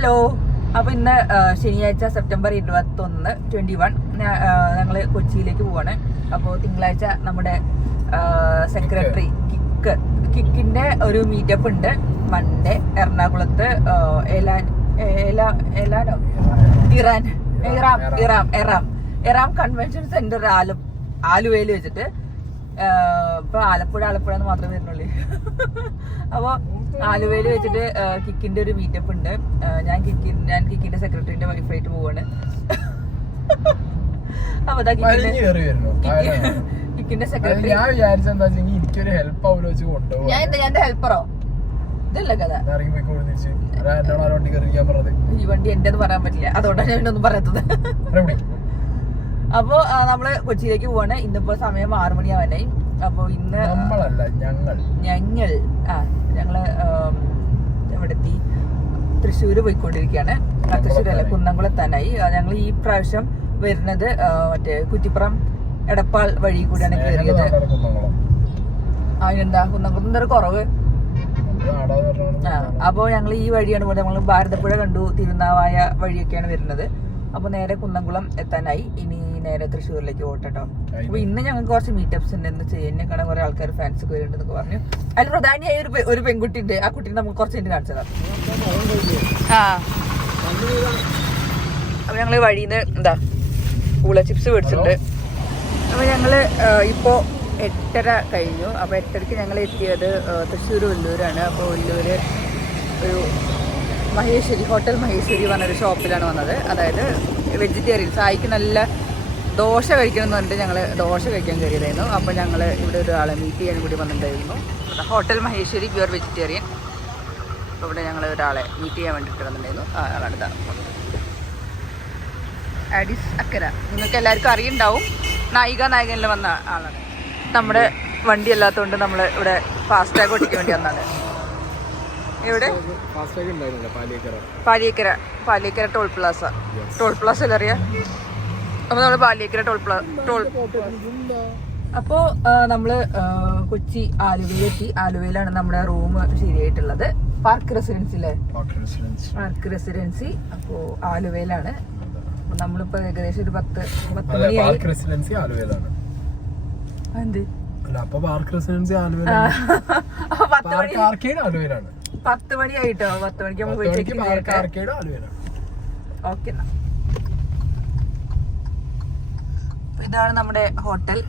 Hello. അപ്പൊ ഇന്ന് ശനിയാഴ്ച സെപ്റ്റംബർ 21 ഞങ്ങള് കൊച്ചിയിലേക്ക് പോവാണ്. അപ്പോൾ തിങ്കളാഴ്ച നമ്മുടെ സെക്രട്ടറി കിക്കിന്റെ ഒരു മീറ്റപ്പ് ഉണ്ട് മൺഡേ എറണാകുളത്ത്. ഇറാം കൺവെൻഷൻ സെന്റർ ആലുവയിൽ വെച്ചിട്ട്. ഇപ്പൊ ആലപ്പുഴ എന്ന് മാത്രമേ വരുന്നുള്ളൂ. അപ്പൊ ആലുവയിൽ വെച്ചിട്ട് കിക്കിന്റെ ഒരു മീറ്റപ്പ് ഉണ്ട്. ഞാൻ കിക്കിന്റെ സെക്രട്ടറിന്റെ വൈഫായിട്ട് പോവാണ്. അപ്പൊ കിക്കിന്റെ സെക്രട്ടറി ഞാൻ ഹെൽപ്പറോ ഇതല്ല കഥ. ഈ വണ്ടി എന്റേത് പറയാൻ പറ്റില്ല, അതുകൊണ്ടാണ് ഞാൻ ഒന്നും പറയാത്തത്. അപ്പൊ നമ്മള് കൊച്ചിയിലേക്ക് പോവാണ്. ഇന്നിപ്പോ സമയം 6 മണിയാവാനായി. അപ്പൊ ഇന്ന് ഞങ്ങള് എവിടെ എത്തി? തൃശ്ശൂര് പോയിക്കൊണ്ടിരിക്കുകയാണ്. തൃശ്ശൂരല്ല, കുന്നംകുളത്താനായി. ഞങ്ങൾ ഈ പ്രാവശ്യം വരുന്നത് മറ്റേ കുറ്റിപ്പുറം എടപ്പാൾ വഴി കൂടിയാണ് കയറിയത്. അതിനെന്താ കുന്നംകുളത്തിന്റെ ഒരു കുറവ്. അപ്പൊ ഞങ്ങൾ ഈ വഴിയാണ് പോകുന്നത്. നമ്മൾ ഭാരതപ്പുഴ കണ്ടു, തിരുനാവായ വഴിയൊക്കെയാണ് വരുന്നത്. അപ്പൊ നേരെ കുന്നംകുളം എത്താനായി. ഇനി നേരെ തൃശ്ശൂരിലേക്ക് പോകട്ടോ. അപ്പൊ ഇന്ന് ഞങ്ങൾക്ക് കുറച്ച് മീറ്റപ്സ് ഉണ്ട്. എന്താ ചെയ്യുക, എന്നെ കാണാൻ കുറെ ആൾക്കാർ ഫാൻസ് ഒക്കെ വരുന്നുണ്ടെന്നൊക്കെ പറഞ്ഞു. അതിൽ പ്രധാനിയായ ഒരു പെൺകുട്ടി ഉണ്ട്. ആ കുട്ടീനെ നമുക്ക് കുറച്ച് കഴിഞ്ഞ് കാണിച്ചതാണ്. അപ്പൊ ഞങ്ങള് വഴിയിൽ നിന്ന് എന്താ പൂള ചിപ്സ് മേടിച്ചിട്ടുണ്ട്. അപ്പൊ ഞങ്ങള് ഇപ്പോ 8:30 കഴിഞ്ഞു. അപ്പൊ 8:30 ഞങ്ങൾ എത്തിയത് തൃശ്ശൂർ വെല്ലൂരാണ്. അപ്പോൾ വെല്ലൂര് ഒരു മഹേശ്വരി ഹോട്ടൽ മഹേശ്വരി പറഞ്ഞൊരു ഷോപ്പിലാണ് വന്നത്. അതായത് വെജിറ്റേറിയൻ. സായിക്ക് നല്ല ദോശ കഴിക്കണം എന്ന് പറഞ്ഞിട്ട് ഞങ്ങൾ ദോശ കഴിക്കാൻ കയറിയതായിരുന്നു. അപ്പോൾ ഞങ്ങൾ ഇവിടെ ഒരാളെ മീറ്റ് ചെയ്യാൻ കൂടി വന്നിട്ടുണ്ടായിരുന്നു. Hotel Maheshwari pure vegetarian. അപ്പോൾ ഇവിടെ ഞങ്ങൾ ഒരാളെ മീറ്റ് ചെയ്യാൻ വേണ്ടിയിട്ട് വന്നിട്ടുണ്ടായിരുന്നു. ആളാണ് ആഡിസ് അക്കര. നിങ്ങൾക്ക് എല്ലാവർക്കും അറിയുണ്ടാവും. നായികനിൽ വന്ന ആളാണ്. നമ്മുടെ വണ്ടി അല്ലാത്തതുകൊണ്ട് നമ്മൾ ഇവിടെ ഫാസ്ടാഗ് ഓടിക്കാൻ വേണ്ടി വന്നതാണ്. എവിടെ? പാലിയേക്കര ടോൾ പ്ലാസ അല്ല അറിയാം. അപ്പൊ നമ്മള് പാലിയേക്കര ടോൾ അപ്പോ നമ്മള് കൊച്ചി ആലുവയിലെത്തി. ആലുവയിലാണ് നമ്മുടെ റൂം ശരിയായിട്ടുള്ളത്. Park residency. അപ്പോ ആലുവയിലാണ്. നമ്മളിപ്പോ ഏകദേശം ഒരു 10 മണിയായി. 10 മണിയായിട്ടോ. 10 മണിക്ക് നമ്മൾ പോയി ചെക്ക് ചെയ്തേക്കാം. ഓക്കെ. ഇതാണ് നമ്മുടെ ഹോട്ടൽ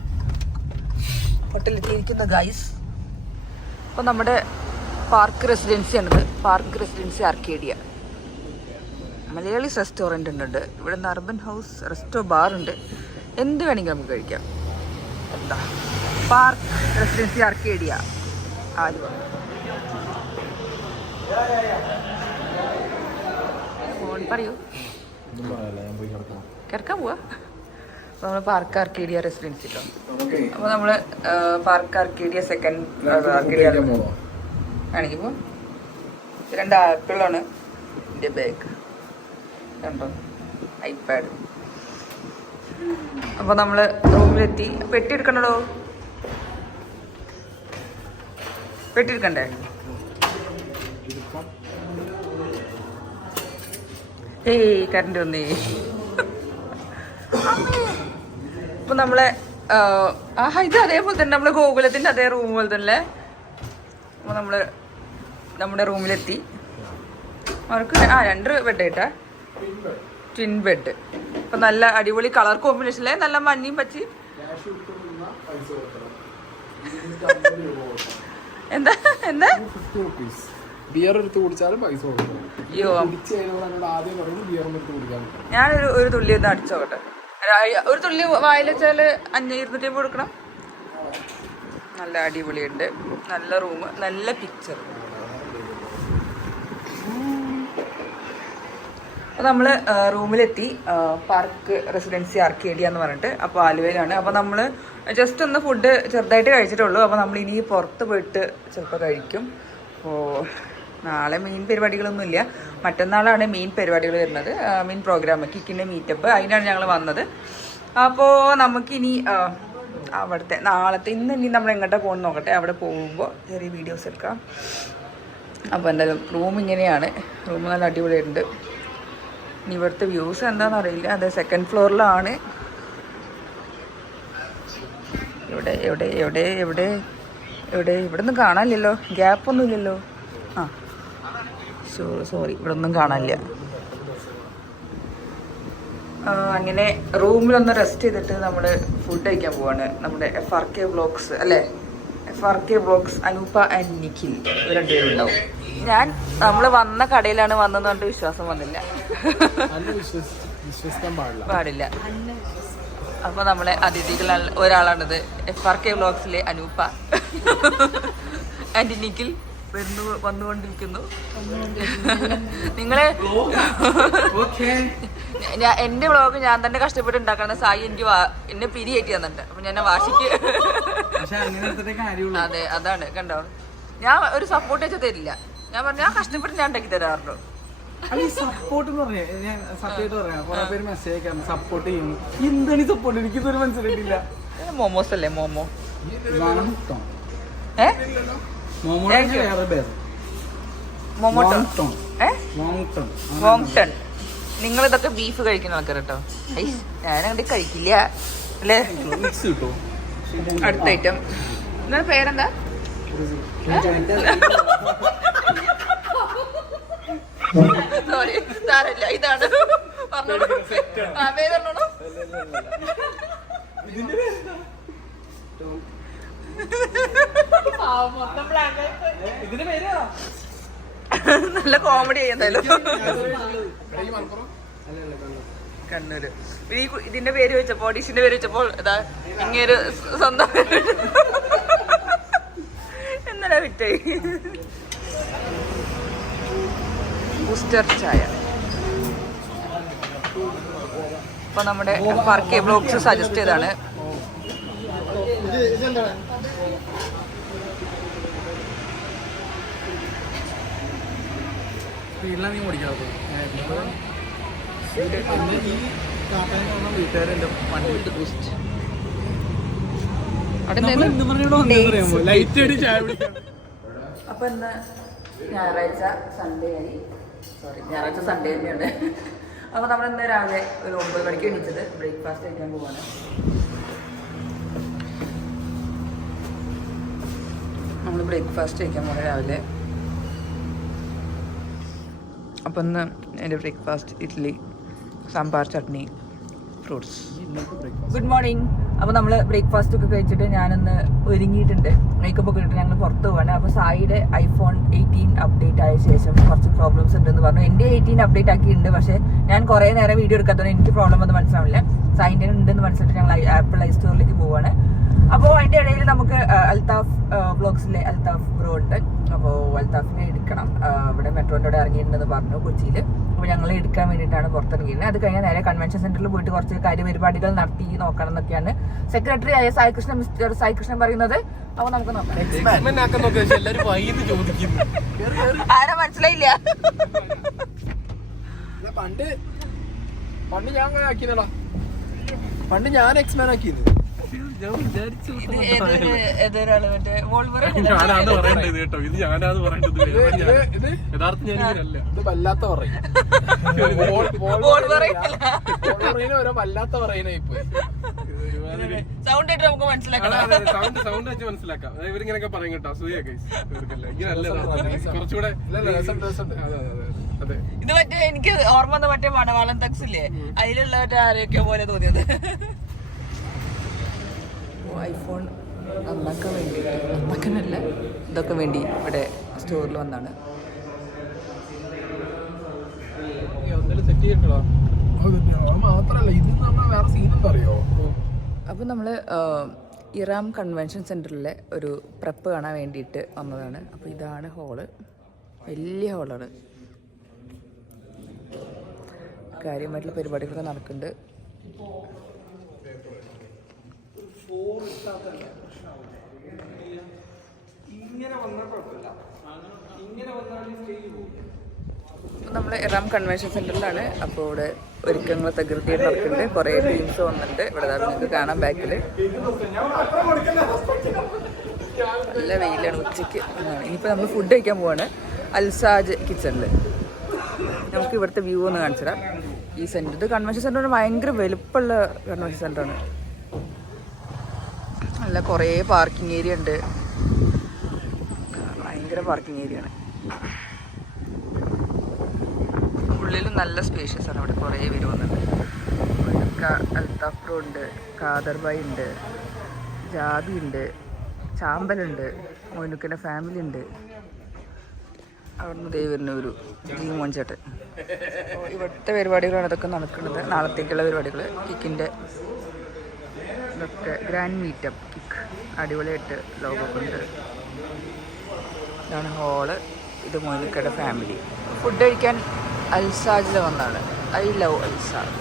എത്തിയിരിക്കുന്ന ഗൈസ്. അപ്പോൾ നമ്മുടെ പാർക്ക് റെസിഡൻസി ആണിത്. Park Residency Arcadia. Malayalis restaurant ഉണ്ട് ഇവിടെ. അർബൻ ഹൗസ് ബാർ ഉണ്ട്. എന്ത് വേണമെങ്കിലും നമുക്ക് കഴിക്കാം. എന്താ park Residency Arcadia Aluva. Phone പറയൂ. കിടക്കാൻ പോവാ. അപ്പോൾ നമ്മൾ പാർക്ക് ആർക്കേഡിയ റെസിഡൻസി കേട്ടോ. അപ്പോൾ നമ്മൾ പാർക്ക് ആർക്കേഡിയ സെക്കൻഡ് ആർക്കേഡിയ കാണിക്കുമ്പോൾ 2 ആപ്പിളാണ് എൻ്റെ ബാഗ് കണ്ടോ, ഐപാഡ്. അപ്പോൾ നമ്മൾ റൂമിലെത്തി. പെട്ടി എടുക്കണല്ലോ. പെട്ടി എടുക്കണ്ടേ? കറണ്ട് വന്നേ. അപ്പൊ നമ്മളെ ഇത് അതേപോലെ തന്നെ നമ്മള് ഗോകുലത്തിന്റെ അതേ റൂം പോലെ തന്നെ. അപ്പൊ നമ്മള് നമ്മുടെ റൂമിലെത്തി. അവർക്ക് 2 ബെഡ് ആയിട്ടാ, ട്വിൻ ബെഡ്. അപ്പൊ നല്ല അടിപൊളി കളർ കോമ്പിനേഷനിലെ നല്ല മഞ്ഞയും പച്ചയും. എന്താ ബിയർ എടുത്ത് കുടിച്ചാലും പൈസ കൊടുക്കണം. ഞാനൊരു തുള്ളി ഒന്ന് അടിച്ചോട്ടെ. ഒരു തുള്ളി വായിൽ വെച്ചാല് 250 കൊടുക്കണം. നല്ല അടിപൊളിയുണ്ട്. നല്ല റൂം, നല്ല പിക്ചർ. അപ്പോൾ നമ്മൾ റൂമിലെത്തി. പാർക്ക് റെസിഡൻസി ആർക്കേഡിയ എന്ന് പറഞ്ഞിട്ട്. അപ്പോൾ ആലുവയിലാണ്. അപ്പോൾ നമ്മൾ ജസ്റ്റ് ഒന്ന് ഫുഡ് ചെറുതായിട്ട് കഴിച്ചിട്ടുള്ളൂ. അപ്പോൾ നമ്മൾ ഇനി പുറത്ത് പോയിട്ട് ചിലപ്പോൾ കഴിക്കും. അപ്പോൾ നാളെ മെയിൻ പരിപാടികളൊന്നുമില്ല. മറ്റന്നാളാണ് മെയിൻ പരിപാടികൾ വരുന്നത്. മെയിൻ പ്രോഗ്രാം കിക്കിൻ്റെ മീറ്റപ്പ്. അതിനാണ് ഞങ്ങൾ വന്നത്. അപ്പോൾ നമുക്കിനി അവിടുത്തെ ഇന്ന് നമ്മൾ എങ്ങോട്ടാണ് പോകുന്നത് നോക്കട്ടെ. അവിടെ പോകുമ്പോൾ ചെറിയ വീഡിയോസ് എടുക്കാം. അപ്പോൾ എന്തായാലും റൂം ഇങ്ങനെയാണ്. റൂം നല്ല അടിപൊളിയുണ്ട്. ഇനി ഇവിടുത്തെ വ്യൂസ് എന്താണെന്ന് അറിയില്ല. അത് സെക്കൻഡ് ഫ്ലോറിലാണ്. ഇവിടെ എവിടെ എവിടെ എവിടെ എവിടെ ഇവിടെ ഒന്നും കാണാനില്ലല്ലോ, ഗ്യാപ്പൊന്നും ഇല്ലല്ലോ. ആ സോറി, ഇവിടെ ഒന്നും കാണാനില്ല. അങ്ങനെ റൂമിലൊന്ന് റെസ്റ്റ് ചെയ്തിട്ട് നമ്മൾ ഫുഡ് കഴിക്കാൻ പോവാണ്. നമ്മുടെ FRK വ്ളോഗ്സ് അല്ലേ, FRK vlogs Anupa and Nikhil ഇവർ രണ്ടുപേരും ഉണ്ടാവും. ഞാൻ നമ്മൾ വന്ന കടയിലാണ് വന്നതെന്ന് പറഞ്ഞിട്ട് വിശ്വാസം വന്നില്ല, പാടില്ല. അപ്പോൾ നമ്മളെ അതിഥികളിൽ ഒരാളാണിത്, FRK വ്ളോഗ്സിലെ അനൂപ ആൻഡ് നിഖിൽ വന്നുകൊണ്ടിരിക്കുന്നു. നിങ്ങളെ എന്റെ വ്ളോഗ് ഞാൻ തന്നെ കഷ്ടപ്പെട്ട് ഉണ്ടാക്കണം. സായി എനിക്ക് എന്നെ പിരിയേറ്റി തന്നിട്ടുണ്ട്. അപ്പൊ ഞാൻ വാശിക്ക് അതെ അതാണ് കണ്ടോ, ഞാൻ ഒരു സപ്പോർട്ട് വെച്ചാൽ തരില്ല. ഞാൻ പറഞ്ഞു ഞാൻ കഷ്ടപ്പെട്ട് ഞാൻ ഉണ്ടാക്കി തരാറുണ്ടോ. സപ്പോർട്ട് ഞാൻ സത്യമായിട്ട് പറയാം. കുറെ പേര് മെസ്സേജ് അയക്കാറുണ്ട് സപ്പോർട്ട് ചെയ്യുന്നു. എന്താണ് സപ്പോർട്ട്? എനിക്കിതൊരു മനസ്സിലായിട്ടില്ല. മോമോസ് അല്ലേ, മോമോ മോങ്ടൺ. നിങ്ങൾ ഇതൊക്കെ ബീഫ് കഴിക്കുന്ന ആൾക്കാർ കേട്ടോ. ഞാനങ്ങോട്ട് കഴിക്കില്ല അല്ലേ. അടുത്ത ഐറ്റം നിങ്ങളുടെ പേരെന്താ? സോറി സാരല്ല, ഇതാണ് പറഞ്ഞോളൂ. പേര് പറഞ്ഞോളൂ. നല്ല കോമഡി ചെയ്യുന്നല്ലോ. കണ്ണൂര്. ഇതിന്റെ പേര് വെച്ചപ്പോ ഡിഷിന്റെ പേര് വെച്ചപ്പോൾ ഇതാ ഇങ്ങേര് സ്വന്തം എന്നല്ല വിറ്റായി. ബൂസ്റ്റർ ചായ. അപ്പൊ നമ്മുടെ FRK വ്ളോഗ്സ് സജസ്റ്റ് ചെയ്താണ്. അപ്പൊ ഇന്ന് ഞായറാഴ്ച സൺഡേ ആയി. ഞായറാഴ്ച സൺഡേ തന്നെയാണ്. അപ്പോൾ നമ്മൾ ഇന്ന് രാവിലെ ഒരു 9 മണിക്ക് എണീച്ചത് ബ്രേക്ക്ഫാസ്റ്റ് കഴിക്കാൻ പോവാണ്. നമ്മൾ ബ്രേക്ക്ഫാസ്റ്റ് കഴിക്കാൻ പോകണം രാവിലെ. അപ്പം ഇന്ന് എൻ്റെ breakfast idli, sambar, chutney, fruits. Good morning. അപ്പോൾ നമ്മൾ ബ്രേക്ക്ഫാസ്റ്റ് ഒക്കെ കഴിച്ചിട്ട് ഞാനൊന്ന് ഒരുങ്ങിയിട്ടുണ്ട്. മേക്കപ്പ് ഒക്കെ ഇട്ടിട്ട് ഞങ്ങൾ പുറത്ത് പോവാണ്. അപ്പോൾ സായിയുടെ iPhone 18 അപ്ഡേറ്റ് ആയ ശേഷം കുറച്ച് പ്രോബ്ലംസ് ഉണ്ടെന്ന് പറഞ്ഞു. എൻ്റെ 18 അപ്ഡേറ്റ് ആക്കിയിട്ടുണ്ട്. പക്ഷേ ഞാൻ കുറേ നേരം വീഡിയോ എടുക്കാത്തതുകൊണ്ട് എനിക്ക് പ്രോബ്ലം ഒന്നും മനസ്സിലാവില്ല. സായിൻ്റെ ഉണ്ടെന്ന് മനസ്സിലായിട്ട് ഞങ്ങൾ ആപ്പിൾ ഐ സ്റ്റോറിലേക്ക് പോവുകയാണ്. അപ്പോൾ അതിൻ്റെ ഇടയിൽ നമുക്ക് അൽത്താഫ് വ്ളോഗ്സിലെ അൽത്താഫ് ബ്രോ ഉണ്ട്. അപ്പോൾ അൽത്താഫിനെ എടുക്കണം. ഇവിടെ മെട്രോൻ്റെ അവിടെ ഇറങ്ങിയിട്ടുണ്ടെന്ന് പറഞ്ഞു കൊച്ചിയിൽ. അപ്പോൾ ഞങ്ങൾ എടുക്കാൻ വേണ്ടിയിട്ടാണ് പുറത്തിറങ്ങിയിരുന്നത്. അത് കഴിഞ്ഞാൽ നേരെ കൺവെൻഷൻ സെന്ററിൽ പോയിട്ട് കുറച്ച് കാര്യപരിപാടികൾ നടത്തി നോക്കണം എന്നൊക്കെയാണ് സെക്രട്ടറി ആയ മിസ്റ്റർ സായി കൃഷ്ണൻ പറയുന്നത്. അപ്പോൾ നമുക്ക് നോക്കാം. ആരാ മനസ്സിലായില്ല? പണ്ട് ഞാൻ എക്സ്മാൻ ആക്കിയത്. വല്ലാത്ത വല്ലാത്ത പറയുന്നതായി പോയി. സൗണ്ട് വെച്ച് മനസ്സിലാക്കാം. ഇവരിങ്ങനെയൊക്കെ പറയും കേട്ടോ. കുറച്ചുകൂടെ ഇത് മറ്റേ എനിക്ക് ഓർമ്മ വന്ന മറ്റേ മണവാളൻ തക്സ് ഇല്ലേ, അതിലുള്ള മറ്റേ ആരെയൊക്കെ പോലെ തോന്നിയത്. ഐഫോൺ നന്നാക്കാൻ വേണ്ടി, നന്നാക്കാനല്ല ഇതൊക്കെ വേണ്ടി ഇവിടെ സ്റ്റോറിൽ വന്നാണ്. അപ്പോൾ നമ്മൾ ഇറാം കൺവെൻഷൻ സെൻറ്ററിലെ ഒരു പ്രപ്പ് കാണാൻ വേണ്ടിയിട്ട് വന്നതാണ്. അപ്പോൾ ഇതാണ് ഹോള്, വലിയ ഹോളാണ്. കാര്യമായിട്ടുള്ള പരിപാടികളൊക്കെ നടക്കുന്നുണ്ട്. നമ്മൾ ഇറാം കൺവെൻഷൻ സെന്ററിലാണ്. അപ്പോൾ ഇവിടെ ഒരുക്കങ്ങൾ തകൃതിയായിട്ട് നടക്കുന്നുണ്ട്. കുറേ ടീംസ് വന്നിട്ടുണ്ട്. ഇവിടെ നിങ്ങൾക്ക് കാണാൻ ബാക്കിൽ നല്ല വെയിലാണ്. ഉച്ചയ്ക്ക് ഇനിയിപ്പോൾ നമ്മൾ ഫുഡ് കഴിക്കാൻ പോവാണ്. അൽസാജ് കിച്ചണിൽ. നമുക്ക് ഇവിടുത്തെ വ്യൂ ഒന്ന് കാണിച്ചു തരാം. ഈ സെൻറ്റർ, ഇത് കൺവെൻഷൻ സെൻ്റർ ഭയങ്കര വലുപ്പമുള്ള കൺവെൻഷൻ സെൻ്ററാണ്. നല്ല കുറേ പാർക്കിംഗ് ഏരിയ ഉണ്ട്, ഭയങ്കര പാർക്കിംഗ് ഏരിയ ആണ്. ഉള്ളിലും നല്ല സ്പേഷ്യസ് ആണ്. ഇവിടെ കുറേ പേര് വന്നിട്ടുണ്ട്. അൽത്താഫ് ബ്രോ ഉണ്ട്, ഖാദർ ഭായ് ഉണ്ട്, ജാബി ഉണ്ട്, ചാമ്പലുണ്ട്, മൊയ്നുക്കിൻ്റെ ഫാമിലി ഉണ്ട്. അവിടുന്ന് ദൈവരുന്ന ഒരു മോൻ ചേട്ടൻ. ഇവിടുത്തെ പരിപാടികളാണ് ഇതൊക്കെ നടക്കുന്നത്. നാളത്തേക്കുള്ള പരിപാടികൾ കിക്കിൻ്റെ ഇതൊക്കെ ഗ്രാൻഡ് മീറ്റപ്പ് കിക്ക് അടിപൊളിയായിട്ട് ലോഗൊക്കെ ഉണ്ട്. ഇതാണ് ഹോള്. ഇത് മൊയ്നുക്കയുടെ ഫാമിലി. ഫുഡ് കഴിക്കാൻ അൽസാജിൽ വന്നതാണ്. I love Al Saj.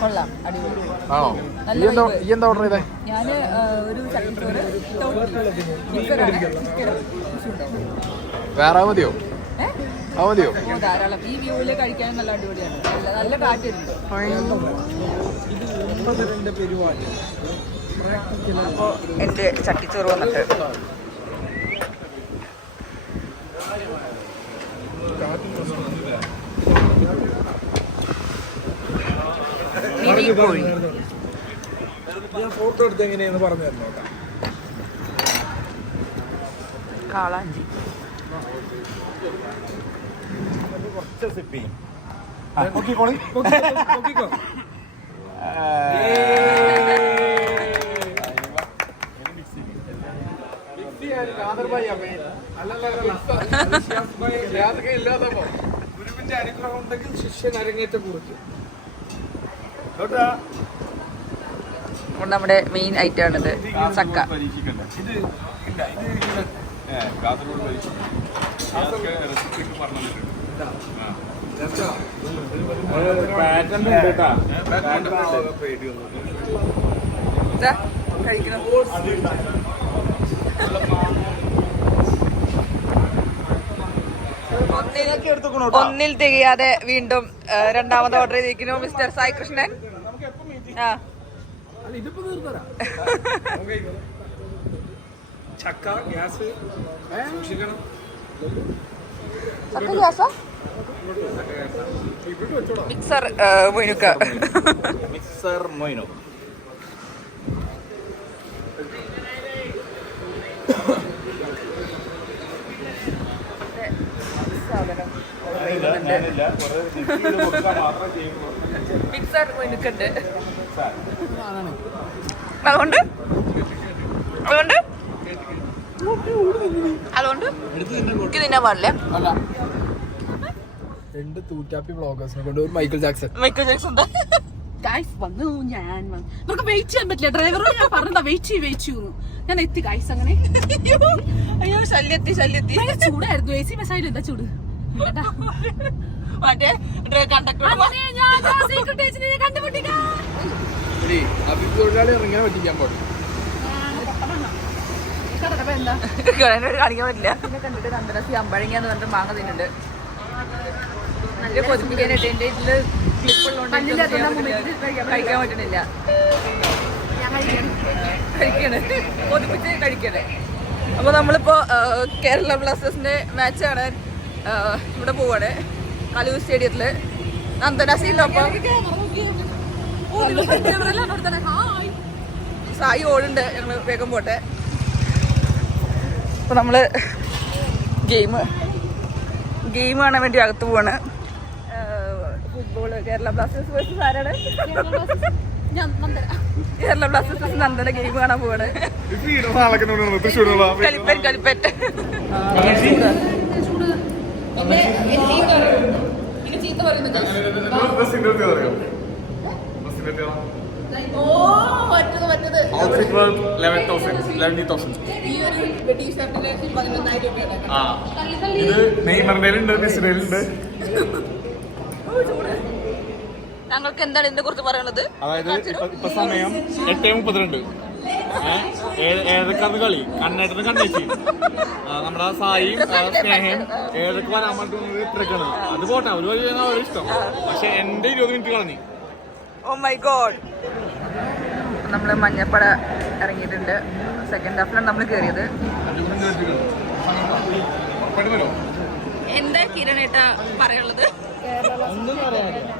കൊള്ളാം, അടിപൊളി. എന്താ ഓർഡർ ചെയ്തേ? ഞാൻ ഒരു ചട്ടിച്ചോറ്, വേറെ മതിയോ? മതിയോ? ധാരാളം. ഈ വ്യൂവില് കഴിക്കാനും നല്ല അടിപൊളിയാണ്. നല്ല കാറ്റുണ്ട്. അപ്പോൾ എൻ്റെ ചട്ടിച്ചോറ് വന്നിട്ട് കോഴി. ഫോട്ടോ എടുത്ത് എങ്ങനെയാന്ന് പറഞ്ഞു തരണോ? കാളാഞ്ചി. ഗുരുവിന്റെ അനുഗ്രഹം ഉണ്ടെങ്കിൽ ശിഷ്യൻ അരങ്ങേറ്റം കുറിക്കും. നമ്മുടെ മെയിൻ ഐറ്റം ആണിത്, ചക്ക. കഴിക്കണം. ഒന്നിൽ തികയാതെ വീണ്ടും രണ്ടാമത് ഓർഡർ ചെയ്തിരിക്കുന്നു മിസ്റ്റർ സായി കൃഷ്ണൻ. ചക്ക ഗ്യാസ് സൂക്ഷിക്കണം. ചക്ക ഗ്യാസാ? മിക്സർ മൊയ്നുക്ക. മിക്സർ മൊയ്നു. മിക്സർ മൊയ്നുക്കുണ്ട്. അതുകൊണ്ട് എനിക്ക് തിന്നാൻ പാടില്ല. രണ്ട് തൂറ്റാപ്പി വ്ളോഗേഴ്സിനെ കൊണ്ട് ഒരു മൈക്കിൾ ജാക്സൺ വന്നു. ഞാൻ നമുക്ക് വെയിറ്റ് ചെയ്യാൻ പറ്റില്ല. ഡ്രൈവറോട് ഞാൻ പറഞ്ഞതാ വെയിറ്റ് ചെയ്യൂ. ഞാൻ എത്തി ഗൈസ്. അങ്ങനെ അയ്യോ ശല്യത്തി ചൂടായിരുന്നു. AC ബസ്സായാലും എന്താ ചൂട്. തൊഴിലാളി ഇറങ്ങാൻ പറ്റിക്കാൻ പാടില്ല. കാണിക്കാൻ പറ്റില്ല. പിന്നെ കണ്ടിട്ട് നന്ദനസി അമ്പഴങ്ങിയാന്ന് പറഞ്ഞിട്ട് മാങ്ങ തിന്നുണ്ട്. നല്ല കൊതിപ്പിക്കാനായിട്ട് എന്റെ ഇതില് ക്ലിപ്പുള്ളതുകൊണ്ട് കഴിക്കാൻ പറ്റണില്ല. കഴിക്കണേ, കൊതിപ്പിച്ച് കഴിക്കണേ. അപ്പൊ നമ്മളിപ്പോ കേരള ബ്ലാസ്റ്റേഴ്സിന്റെ മാച്ച് കാണാൻ ഇവിടെ പോവാണ്. കലൂർ സ്റ്റേഡിയത്തില് നന്ദനസിന്റെ സായി ഓടുണ്ട്. ഞങ്ങള് വേഗം പോട്ടെ. അപ്പൊ നമ്മള് ഗെയിം കാണാൻ വേണ്ടി അകത്ത് പോവാണ്. ഫുട്ബോള് കേരള ബ്ലാസ്റ്റേഴ്സ് വേഴ്സസ് ആരാണ്? കേരള ബ്ലാസ്റ്റേഴ്സ് നന്ദന ഗെയിം കാണാൻ പോവാണ്. കലിപ്പൻ ചീത്ത പറയുന്നത്. ഞങ്ങൾക്ക് എന്താണ് ഇതിനെ കുറിച്ച് പറയുന്നത്? അതായത് ഇപ്പൊ സമയം 8:32. ഏതൊക്കെയാണ് കളി കണ്ണേട്ടന് കണ്ണേച്ചി നമ്മുടെ സായിയും സ്നേഹയും ഏതൊക്കെ വരാൻ പറ്റുന്നത് ഇത്രക്കാണ്. അത് പോട്ടെ, ഒരു വഴി അവരുടെ ഇഷ്ടം. പക്ഷെ എന്റെ 20 മിനിറ്റ് കളഞ്ഞു. Oh my God. നമ്മള് മഞ്ഞപ്പട ഇറങ്ങിയിട്ടുണ്ട്. സെക്കൻഡ് ഹാഫിലാണ് നമ്മൾ കയറിയത്. എന്താ കിരണേട്ട പറയുള്ളത്? ഒന്നും പറയാനില്ല.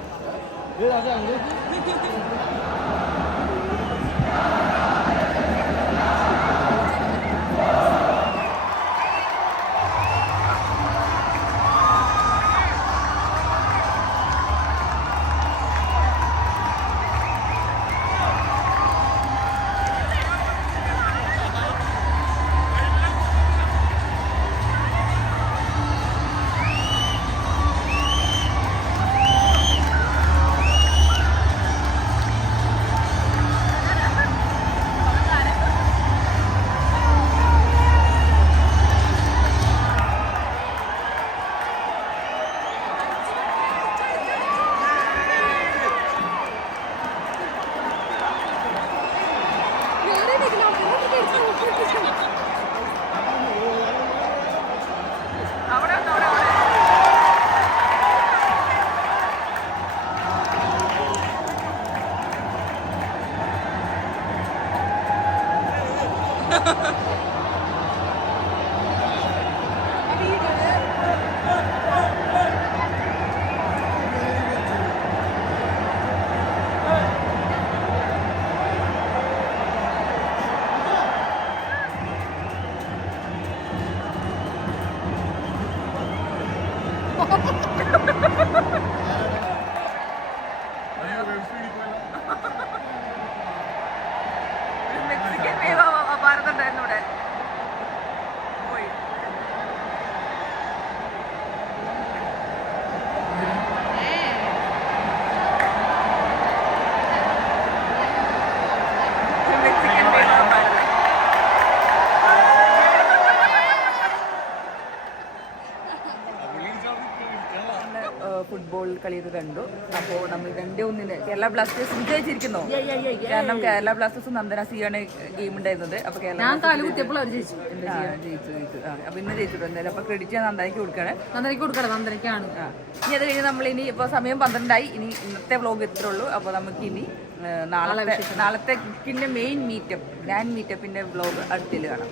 മെക്സിക്കൻ വേവ് അപാരത്തുണ്ടായിരുന്നു ഇവിടെ. പോയി. മെക്സിക്കൻ വേവ് അപാരത. ഫുട്ബോൾ കളിയൊക്കെ കണ്ടു. അപ്പോൾ നമ്മൾ 2-1 കേരള ബ്ലാസ്റ്റേഴ്സ് വിജയിച്ചിരിക്കുന്നു. കാരണം കേരള ബ്ലാസ്റ്റേഴ്സും നന്ദന സിയാണ് ഗെയിം ഉണ്ടായിരുന്നത്. അപ്പൊ കേരള ജയിച്ചു. അപ്പൊ ഇന്ന് ജയിച്ചിട്ടു. എന്തായാലും അപ്പൊ ക്രെഡിറ്റ് ഞാൻ നന്ദനയ്ക്ക് കൊടുക്കണം. നന്ദനയ്ക്കാണ്. ഇനി അത് കഴിഞ്ഞ് നമ്മൾ ഇനി ഇപ്പൊ സമയം 12 ഇനി ഇന്നത്തെ വ്ലോഗ് ഇത്രേ ഉള്ളൂ. അപ്പൊ നമുക്ക് ഇനി നാളത്തെ കുക്കിന്റെ മെയിൻ മീറ്റപ്പ് ഗ്രാൻഡ് മീറ്റപ്പിന്റെ വ്ലോഗ് അടുത്തിൽ കാണാം.